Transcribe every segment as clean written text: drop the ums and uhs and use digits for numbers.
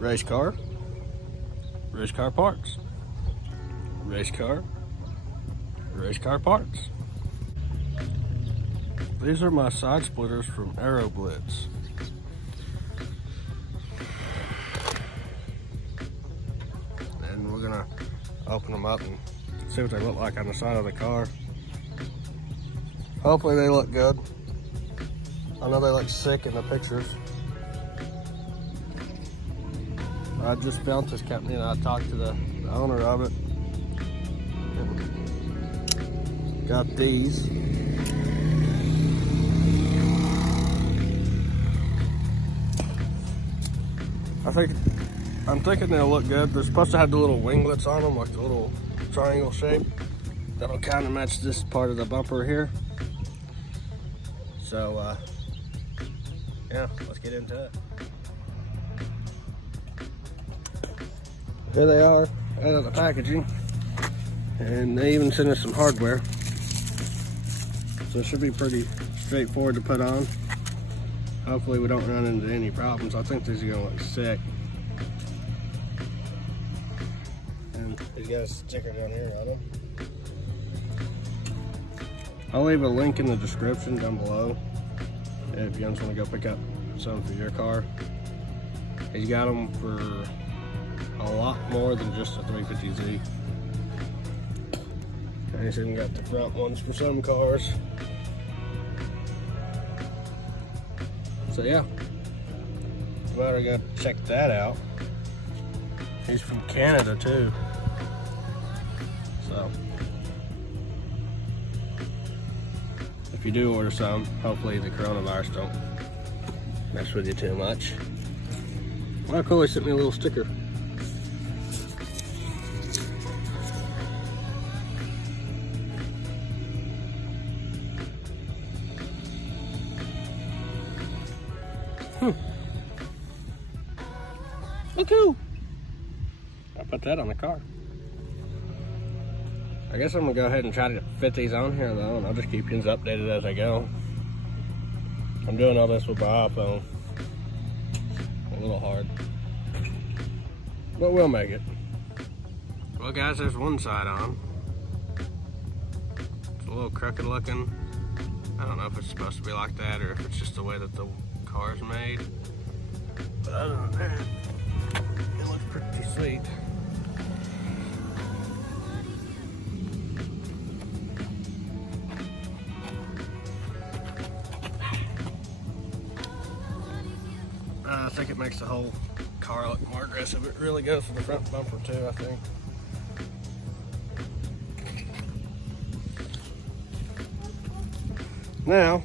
race car parts, race car parts. These are my side splitters from Aeroblitz. And we're gonna open them up and see what they look like on the side of the car. Hopefully they look good. I know they look sick in the pictures. I just found this company and I talked to the owner of it. Got these. I'm thinking they'll look good. They're supposed to have the little winglets on them, like the little triangle shape. That'll kind of match this part of the bumper here. So, yeah, let's get into it. Here they are out of the packaging, and they even sent us some hardware. So it should be pretty straightforward to put on. Hopefully we don't run into any problems. I think these are gonna look sick. And he's got a sticker down here on them. I'll leave a link in the description down below if you just want to go pick up some for your car. He's got them for a lot more than just a 350Z. And he's even got the front ones for some cars. So yeah, you might go check that out. He's from Canada too. So if you do order some, hopefully the coronavirus don't mess with you too much. Well, cool, he sent me a little sticker. Look cool. I'll put that on the car. I guess I'm gonna go ahead and try to fit these on here though, and I'll just keep you updated as I go. I'm doing all this with my iPhone. A little hard, but we'll make it. Well guys, there's one side on. It's a little crooked looking. I don't know if it's supposed to be like that or if it's just the way that the car's made. But other than that, it looks pretty sweet. I think it makes the whole car look more aggressive. It really goes for the front bumper too, I think. Now,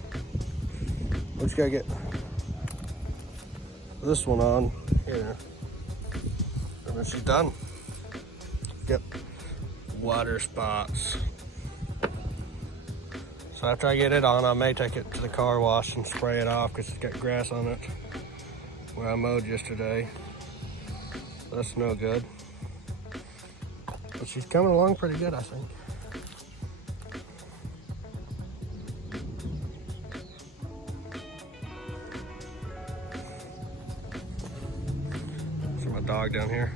we just gotta get this one on here. And then she's done. Got water spots. So after I get it on, I may take it to the car wash and spray it off because it's got grass on it where I mowed yesterday. That's no good. But she's coming along pretty good, I think. There's my dog down here.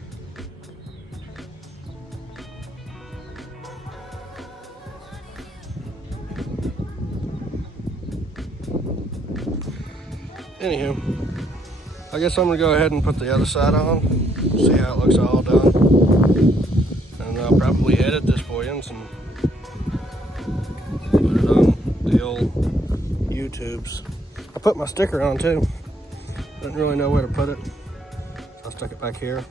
Anywho, I guess I'm gonna go ahead and put the other side on, see how it looks all done. And I'll probably edit this for you and put it on the old YouTubes. I put my sticker on too. Didn't really know where to put it. So I stuck it back here.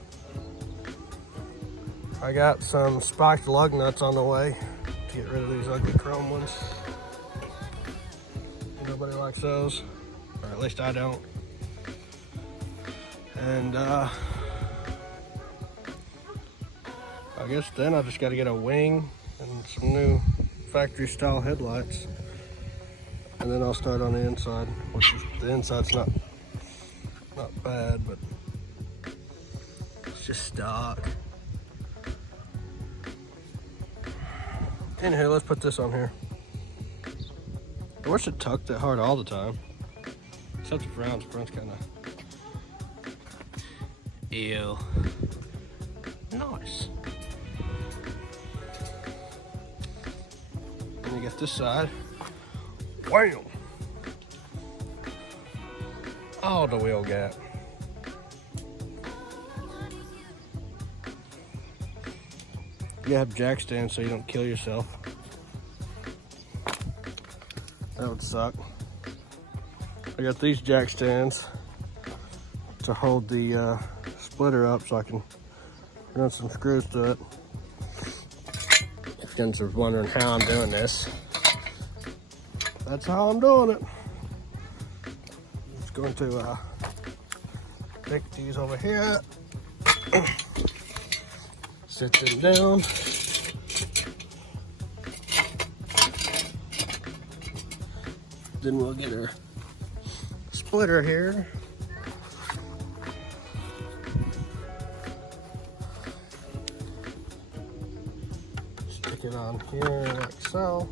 I got some spiked lug nuts on the way to get rid of these ugly chrome ones. Nobody likes those, or at least I don't. And I guess then I just got to get a wing and some new factory style headlights, and then I'll start on the inside, which is, the inside's not bad, but it's just stock. Anyway, let's put this on here. I wish it tucked that hard all the time, except for front's kind of Ew. Nice. And you get this side. Wham! Oh, the wheel gap. You have jack stands so you don't kill yourself. That would suck. I got these jack stands to hold the splitter up so I can run some screws to it. If you guys are wondering how I'm doing this, that's how I'm doing it. Just going to pick these over here, sit them down. Then we'll get our splitter here. Stick it on here like so.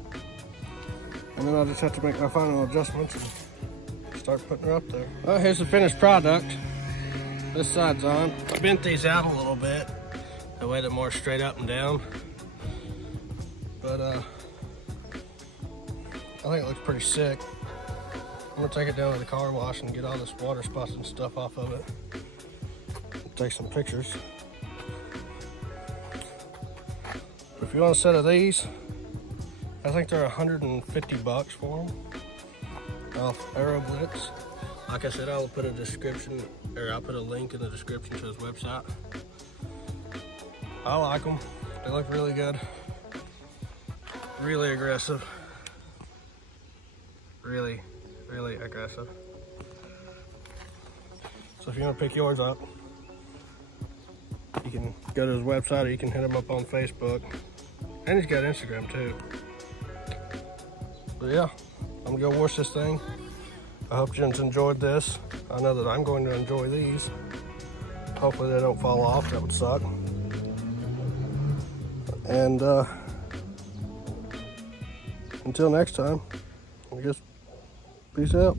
And then I'll just have to make my final adjustments and start putting her up there. Well, here's the finished product. This side's on. I bent these out a little bit. That way they're more straight up and down. But I think it looks pretty sick. I'm gonna take it down to the car wash and get all this water spots and stuff off of it. Take some pictures. If you want a set of these, I think they're 150 bucks for them off Aeroblitz. Like I said, I'll put a description, or I'll put a link in the description to his website. I like them. They look really good. Really aggressive. Really aggressive. So if you want to pick yours up, you can go to his website or you can hit him up on Facebook. And he's got Instagram too. But yeah, I'm gonna go wash this thing. I hope you enjoyed this. I know that I'm going to enjoy these. Hopefully they don't fall off, that would suck. And until next time, I guess peace out.